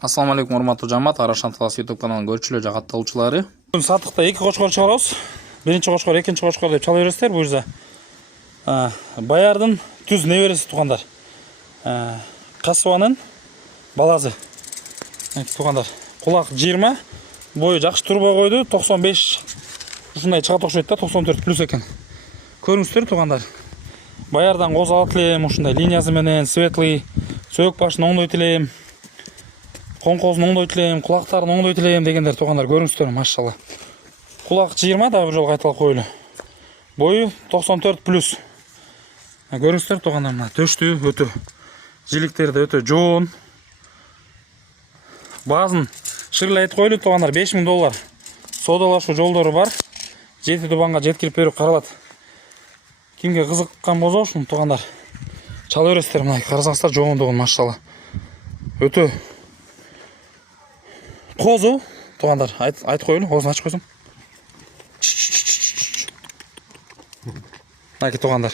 Assalamu alaikum урматтуу жамаат, Арашан Талас YouTube каналынын көрүүчүлөр жана катталуучулары. Бүгүн сатыкта 2 кочкор чыгарабыз. Биринчи кочкор, экинчи кочкор деп чала бересиздер бул жерде. Баярдын түз небереси туугандар. Касыбанын баласы. Туугандар. Кулак 20, бою жакшы турба койду, 95 ушундай чыгат окшойт да, 94 плюс экен. Көрүңүздөр туугандар. Баярдан козалат элем, ушундай линиясы менен светлый, сөөк башын оңдойт элем. Коңкозун оңдойт элем, кулактарын оңдойт элем дегендер туугандар, көрүңүздөр, машалла. Кулак 20, дагы бир жолу кайталап коелу. Бою 94 плюс. Көрүңүздөр туугандар, мына төштү өтө. Жиликтерди өтө жоон. Базын шырлай айтып коелу туугандар, $5000. Содалашуу жолдору бар. 7 дубанга жеткирип берип каралат. Кимге кызыккан болсо ушуну туугандар чала бересиздер, мына карасаңыздар жоондугун, машалла. Өтө козу туугандар, айтып коелу, оозун ачып койсоң. Мына туугандар.